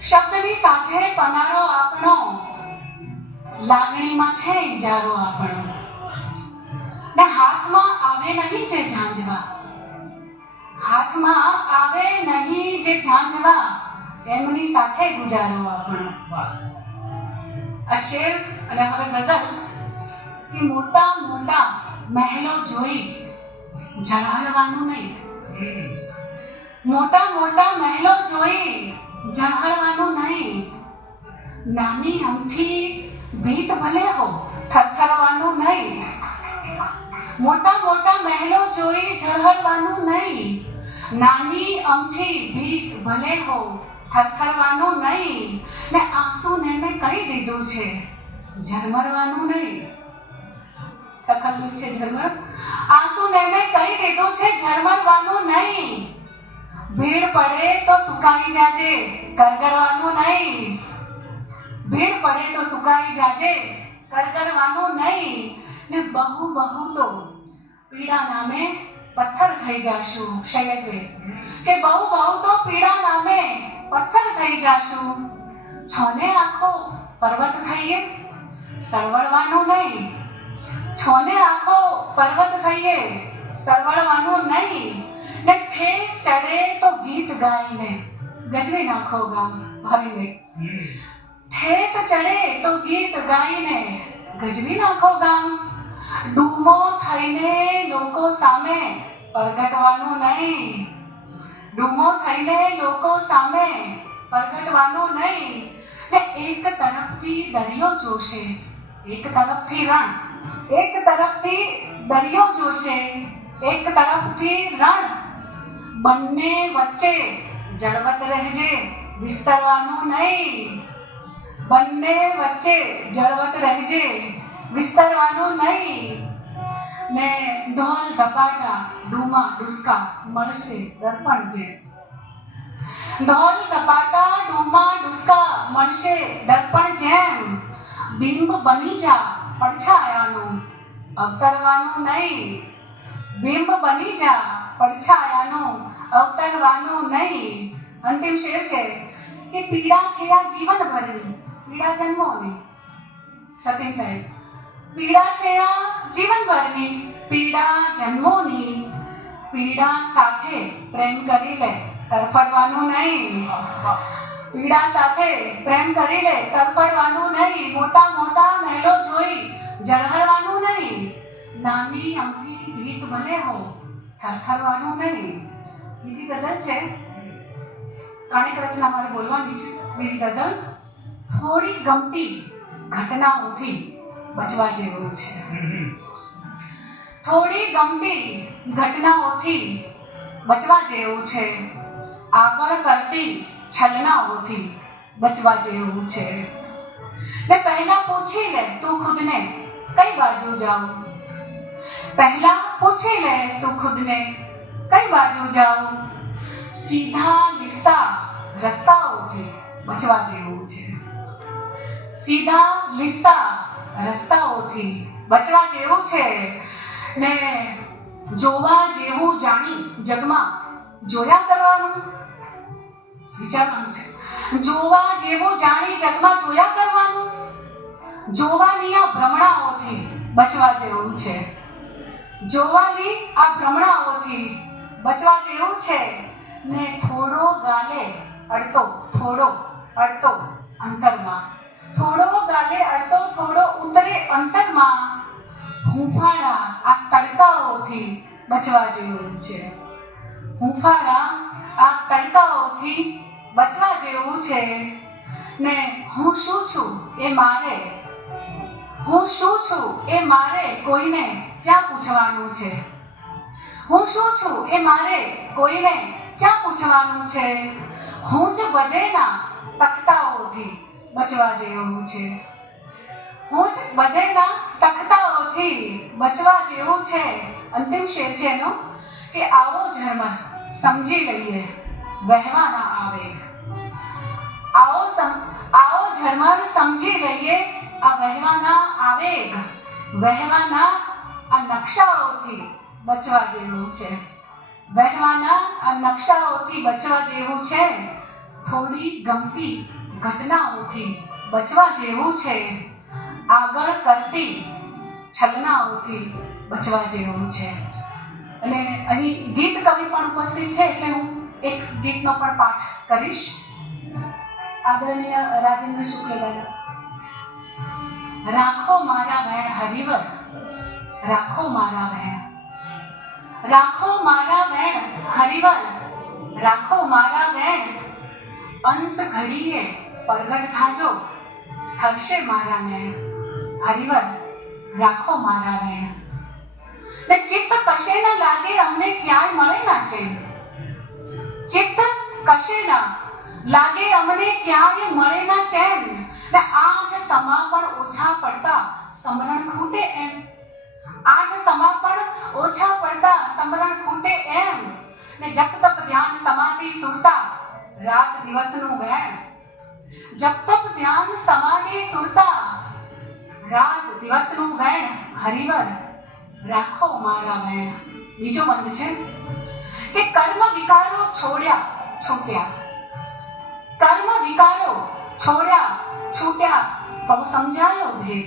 શબ્દની સાથે પનારો આપણો. લાગણીમાં છે ઇજારો આપણો. ને હાથમાં આવે નહીં જે ઝાંઝવા. હાથમાં આવે નહીં જે ઝાંઝવા એમની સાથે ગુજારો આપણો. આ શેર અને હવે ગઝલ કે મોટા મોટા મહેલો જોઈ ઝળહળવાનું નહીં. મોટા મોટા મહેલો જોઈ નહીં નાની અમથી ભીત ભલે હો થરથરવાનું નહીં. મોટા મોટા મહેલો જોઈ ઝળહળવાનું નહીં. નાની અમથી ભીત ભલે હો થરથરવાનું નહીં. ને આંસુને મેં કહી દીધું છે, ઝરમરવાનું નહીં. તકલ્લુફ છે ઝરમર? આંસુને મેં કહી દીધું છે, ઝરમરવાનું નહીં. ભીડ પડે તો સુકાઈ જાજે કરગરવાનું નહીં. ભીડ પડે તો સુકાઈ જાજે. કરગરવાનું નહીં. ને બહુ બહુ તો પીડા નામે પથ્થર થઈ જાશું શયજે કે બહુ બહુ તો પીડા નામે પથ્થર થઈ જાશું. છોને આખો પર્વત થઈએ? સરવળવાનું નહીં. છોને આખો પર્વત થઈએ? સરવળવાનું નહીં. ને ઠેસ ચડે તો ગીત ગાઈને. ગજવી નાખો ગામ, ભાવીને. ઠેસ ચડે, તો ગીત ગાઈને ગજવી નાખો ગામ ડૂમો થઈને લોકો સામે પ્રગટવાનું નહીં. ડૂમો થઈને લોકો સામે પ્રગટવાનું નહીં. ને એક તરફથી દરિયો જોશે, એક તરફથી રણ. એક તરફથી દરિયો જોશે, એક તરફથી રણ. બંને વચ્ચે જળવત રહેજે, વિસ્તરવાનું નહીં. બંને વચ્ચે જળવત રહેજે, વિસ્તારવાનું નહીં. ને ઢોલ ધપાટા, ડૂમા, ડુસકા મળશે દર્પણ જે ઢોલ ધપાટા, ડૂમા, ડુસકા મળશે, દર્પણ જેમ. બિંબ બની જા, પડછાયાનું. અવતરવાનું નહીં. બિંબ બની જા, પડછાયાનું. અવતરવાનું નહીં. અંતિમ શેર છે કે પીડા છે આ જીવન ભરની પીડા જન્મોની સતીન સાહેબ પીડા છે જીવનભરની પીડા જન્મોની પીડા સાથે પ્રેમ કરી લે તરફડવાનું નહીં. પીડા સાથે પ્રેમ કરી લે તરફડવાનું નહીં. મોટા મોટા મહેલો જોઈ જળહળવાનું નહીં. નાની અમથી ભીત ભલે હો, થરથરવાનું નહીં. બીજી ગઝલ છે. કાણિક રચના મારે બોલવાની છે. બીજી ગઝલ. થોડી ગમતી ઘટનાઓથી બચવા જેવું છે. થોડી ગમતી ઘટનાઓથી બચવા જેવું છે. આગળ કરતી છલનાઓથી બચવા જેવું છે. ને પહેલા પૂછી લે તું ખુદને કઈ બાજુ જાઉં? પહેલા પૂછી લે તું ખુદને કઈ બાજુ જાઉં? સીધા નિસ્તા રસ્તાઓથી બચવા જેવું છે. સીધા લીસા રસ્તાઓથી. બચવા જેવું છે ને જોવા જેવું જાણી જગમાં જોયા કરવાનું વિચારવાનું છે. જોવા જેવું જાણી જગમાં જોયા કરવાનું જોવાની આ ભ્રમણાઓથી બચવા જેવું છે. જોવાની આ ભ્રમણાઓથી બચવા જેવું છે ને થોડો ગાલે અડતો, થોડો અડતો અંતરમાં થોડો ગાલે અડતો થોડો ઉતરે અંતરમાં હુંફાળા આ તડકાઓથી બચવા જેવું છે. હુંફાળા આ તડકાઓથી બચવા જેવું છે. ને હું શું છું એ મારે? હું શું છું એ મારે કોઈને ક્યાં પૂછવાનું છે? હું શું છું એ મારે કોઈને ક્યાં પૂછવાનું છે? હું જ બધેના તખતાઓથી બચવા જેવું છે. હું બધેના તખતાઓથી બચવા જેવું છે. અંતિમ શેર છે એનો કે આવો ધર્મ સમજી લઈએ, વહેવા ના આવે. આવો આવો ઝરમર સમજી લઈએ, આ વહેવાના આવેગ વહેવાના આ નકશાઓથી બચવા જેવું છે. વહેવાના આ નકશાઓથી બચવા જેવું છે. થોડી ગમતી ઘટનાઓથી બચવા જેવું છે. આગળ કરતી છલનાઓથી બચવા જેવું છે. અને અહીં ગીત કવિ પણ ઉપસ્થિત છે એટલે હું એક ગીતનો પણ પાઠ કરીશ. આદરણીય રાજેન્દ્ર શુક્લ દાદા રાખો મારા વેણ હરિવર, રાખો મારા બહેન રાખો મારા બહેન હરિવર, રાખો મારા બહેન અંત ઘડીએ પ્રગટ થાજો. થશે મારા નયન હરિવર રાખો મારા વેણ ને ચિત્ત કશે ના લાગે અમને ક્યાંય મળે ના છે. ચિત્ત કશે ના લાગે અમને ક્યાંય મળે ના ચેન ને આજ તમા પણ ઓછા પડતા સમરણ ખૂટે એમ. આજ તમા પણ ઓછા પડતા સમરણ ખૂટે એમ. ને જપ તપ ધ્યાન સમાધિ સુરતા રાત દિવસનું વેણ જપ તપ ધ્યાન સમાધિ સુરતા રાત દિવસનું વેણ હરિવર રાખો મારા વેણ બીજો બંધ છે કે કર્મ વિકારો છોડ્યા છૂટ્યા કર્મ વિકારો છોડ્યા છૂટ્યા તો સમજાયો ભેદ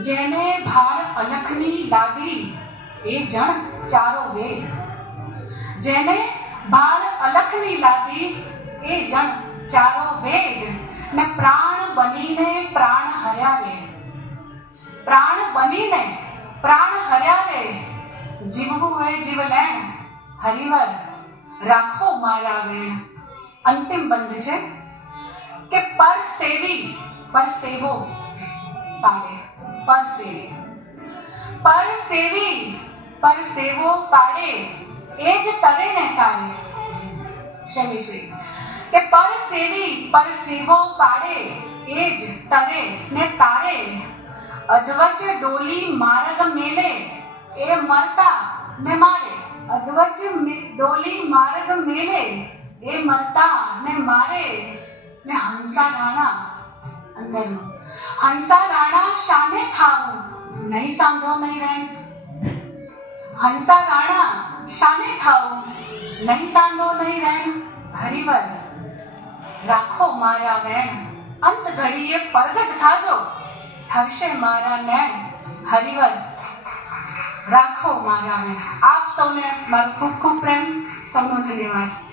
જેને ભાળ અલખની લાગી એ જણ ચારો વેદ જેને ભાળ અલખની લાગી એ જણ ચારો વેદ ને પ્રાણ બનીને પ્રાણ હર્યા રે પ્રાણ બનીને પ્રાણ હર્યા રે જીવવું હોય જીવ લેણ હરિવર રાખો મારા વેણ. અંતિમ બંધ છે કે પર સેવી, પર સેવો પાડે, પર સેવી. પર સેવી, પર સેવો પાડે, એ જ તરે ને તારે શમીશ્રી કે પર સેવી પર સેવો પાડે એ જ તરે ને તારે. અધવચ્ચે ડોલી માર્ગ મેલે, એ મરતા ને મારે. અધવચ્ચે ડોલી માર્ગ મેલે, એ મરતા ને મારે. ને હંસા રાણા અંદર હંસા રાણા શાને ખાવું નહીં સાંભળો નહીં રહે હંસા રાણા શાને ખાવું નહીં સાંભળો નહીં રહે હરિવર. રાખો મારા નૈણ અંત ઘડીએ પ્રગટ થાજો. થશે મારા નૈણ હરિવર. રાખો મારા નૈણ આપ સૌને મારો ખૂબ ખૂબ પ્રેમ. સૌનો ધન્યવાદ.